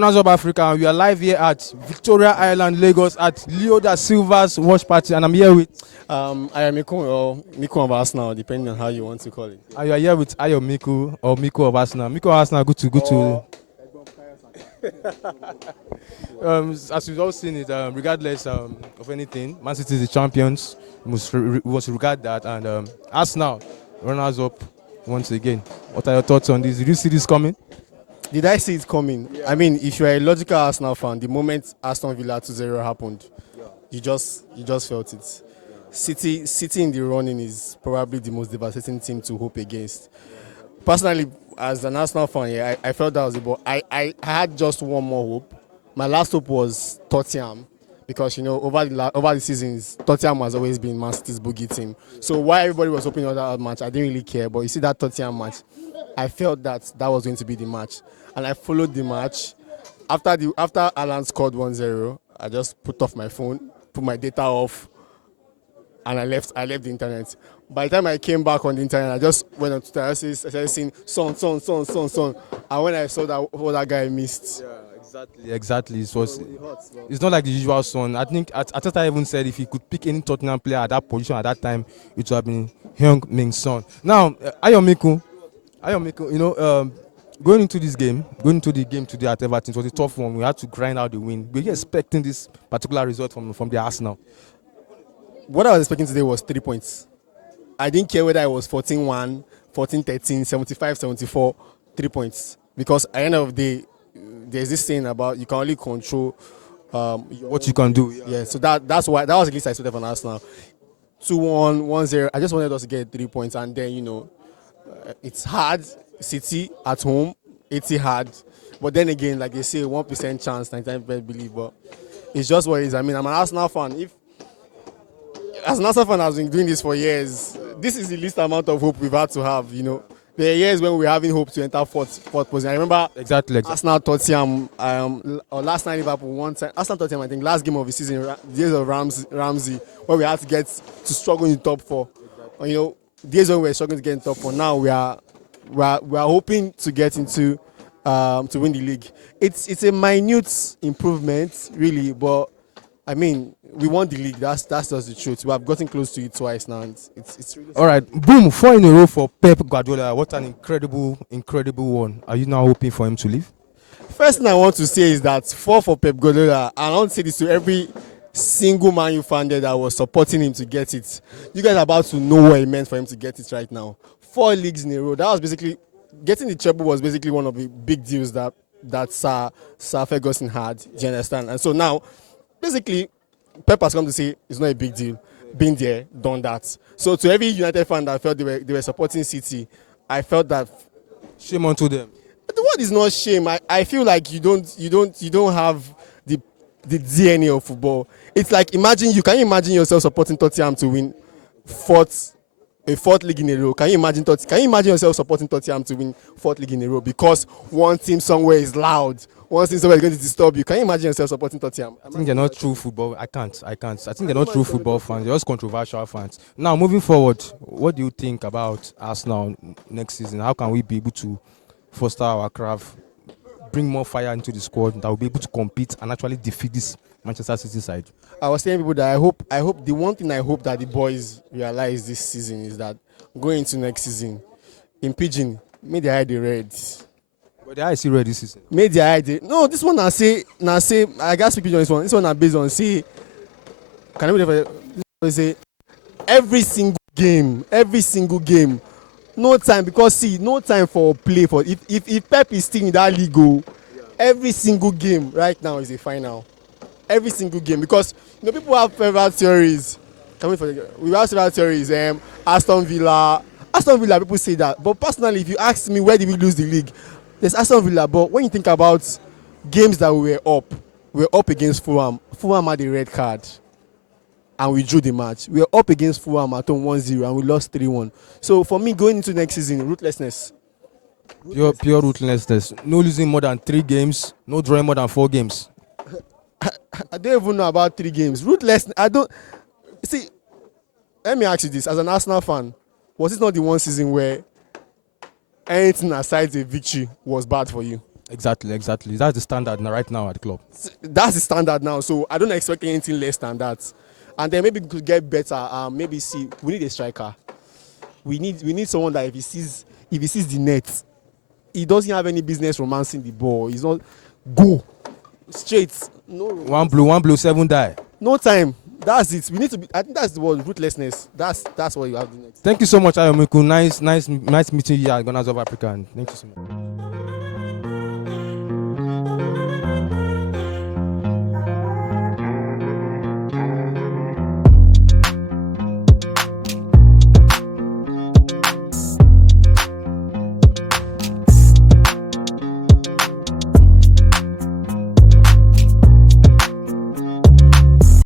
Runners Up Africa. We are live here at Victoria Island, Lagos, at Leo da Silva's watch party, and I'm here with. I am Miku or Miku of Arsenal, depending on how you want to call it. And you are here with Ayo Miku or Miku of Arsenal. Miku of Arsenal, good to. As we've all seen it, regardless of anything, Man City is the champions. We must regard that, and Arsenal runners up once again. What are your thoughts on this? Did you see this coming? Did I see it coming? Yeah. I mean, if you're a logical Arsenal fan, the moment Aston Villa 2-0 happened, you just felt it. Yeah. City in the running is probably the most devastating team to hope against. Yeah. Personally, as an Arsenal fan, I felt that was it, but I had just one more hope. My last hope was Totteham, because over the seasons, Totteham has always been Man City's boogie team. So while everybody was hoping on that match, I didn't really care. But you see that Totteham match, I felt that was going to be the match. And I followed the match. After Alan scored 1-0, I just put off my phone, put my data off, and I left the internet. By the time I came back on the internet, I just went on Twitter. I started seeing son. And when I saw what that guy missed. Yeah, exactly. It's not like the usual son. I think Arteta even said if he could pick any Tottenham player at that position at that time, it would have been Heung-min Son. Now, Ayo Miku, going into the game today at Everton, it was a tough one. We had to grind out the win. Were you expecting this particular result from the Arsenal? What I was expecting today was 3 points. I didn't care whether it was 14-1, 14-13, 75-74, 3 points. Because at the end of the day, there's this saying about you can only control what you can do. Yeah, so that's why that was the least I expected from Arsenal. 2-1, 1-0. I just wanted us to get 3 points, and then it's hard. City at home, 80 hard. But then again, like they say, 1% chance, 99% believe. But it's just what it is. I mean, I'm an Arsenal fan. As an Arsenal fan, I've been doing this for years. This is the least amount of hope we've had to have. There are years when we were having hope to enter fourth position. I remember exactly. Arsenal Totteham, or last night Liverpool one time. Arsenal Totteham, I think, last game of the season, days of Ramsey, where we had to get to struggle in the top four. Or, days when we were struggling to get in top four. Now we are hoping to get into to win the league. It's a minute improvement, really, but I mean, we won the league. That's just the truth. We have gotten close to it twice now. It's really all right. Boom! 4 in a row for Pep Guardiola. What an incredible one. Are you now hoping for him to leave? First thing I want to say is that 4 for Pep Guardiola. And I want to say this to every single Man U fan there that was supporting him to get it. You guys are about to know what it meant for him to get it right now. 4 leagues in a row. That was basically getting the treble was basically one of the big deals that Sir Ferguson had. Do you understand? And so now, basically, Pep has come to say it's not a big deal. Been there, done that. So to every United fan that felt they were supporting City, I felt that shame onto them. But the word is not shame. I feel like you don't have the DNA of football. It's like can you imagine yourself supporting Tottenham to win a fourth league in a row? Can you imagine yourself supporting Tottenham to win 4th league in a row because one team somewhere is loud? One team somewhere is going to disturb you. Can you imagine yourself supporting Tottenham? I think they're not true football. I can't. I think they're not true football fans. They're just controversial fans. Now, moving forward, what do you think about Arsenal next season? How can we be able to foster our craft, bring more fire into the squad that will be able to compete and actually defeat this Manchester City side? I was telling people that I hope the one thing I hope that the boys realize this season is that going into next season, in Pidgin, may they hide the reds. But the eye is still red this season. May they hide no, this one I say I got speak on this one. This one are based on say can I say every single game. No time because no time for play for if Pep is still in that league, every single game right now is a final. Every single game because people have favorite theories. We have several theories. Aston Villa, people say that. But personally, if you ask me where did we lose the league, there's Aston Villa. But when you think about games that we were up against Fulham. Fulham had a red card, and we drew the match. We were up against Fulham at home 1-0, and we lost 3-1. So for me, going into next season, ruthlessness. Pure ruthlessness. No losing more than 3 games. No drawing more than 4 games. I don't even know about 3 games. Ruthless. I don't see. Let me ask you this: as an Arsenal fan, was it not the one season where anything aside a victory was bad for you? Exactly, exactly. That's the standard right now at the club. That's the standard now. So I don't expect anything less than that. And then maybe we could get better. Maybe see we need a striker. We need someone that if he sees the net, he doesn't have any business romancing the ball. He's not go straight. No One blue, seven die. no time. That's it. We need to be. I think that's the word ruthlessness. That's what you have to do next. Thank you so much, Ayomiku. Nice meeting you at Gunners of Africa. And thank you so much.